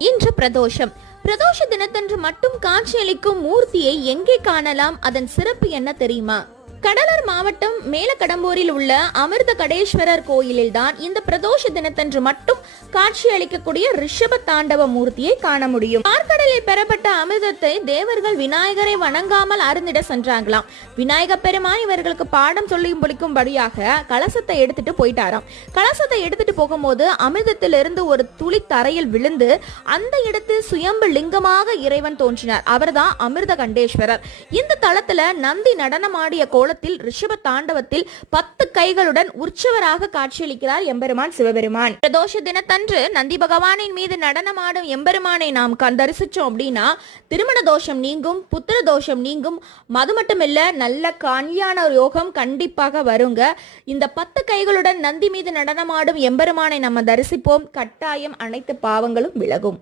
இன்று பிரதோஷம். பிரதோஷ தினத்தன்று மட்டும் காட்சியளிக்கும் மூர்த்தியை எங்கே காணலாம்? அதன் சிறப்பு என்ன தெரியுமா? கடலூர் மாவட்டம் மேலக்கடம்பூரில் உள்ள அமிர்த கடேஸ்வரர் கோயிலில் தான் இந்த பிரதோஷ தினத்தன்று மட்டும் காட்சி அளிக்கக்கூடிய ரிஷப தாண்டவ மூர்த்தியை காண முடியும். பார்க்கடலில் பெறப்பட்ட அமிர்தத்தை தேவர்கள் விநாயகரை வணங்காமல் அருந்திட சென்றாங்களாம். விநாயக பெருமான் இவர்களுக்கு பாடம் சொல்லியும் பொழிக்கும்படியாக கலசத்தை எடுத்துட்டு போயிட்டாராம். கலசத்தை எடுத்துட்டு போகும்போது அமிர்தத்திலிருந்து ஒரு துளி தரையில் விழுந்து அந்த இடத்தில் சுயம்பு லிங்கமாக இறைவன் தோன்றினார். அவர்தான் அமிர்த கண்டேஸ்வரர். இந்த தளத்துல நந்தி நடனமாடிய கோலத்தில் ரிஷப தாண்டவத்தில் 10 கைகளுடன் உற்சவராக காட்சியளிக்கிறார் எம்பெருமான் சிவபெருமான். பிரதோஷ தினத்தன்று நந்தி பகவானின் மீது நடனமாடும் எம்பெருமானை நாம் தரிசிச்சோம் அப்படின்னா திருமண தோஷம் நீங்கும், புத்திர தோஷம் நீங்கும், மது மட்டுமில்ல நல்ல கல்யாண யோகம் கண்டிப்பாக வருங்க. இந்த 10 கைகளுடன் நந்தி மீது நடனமாடும் எம்பெருமானை நம்ம தரிசிப்போம். கட்டாயம் அனைத்து பாவங்களும் விலகும்.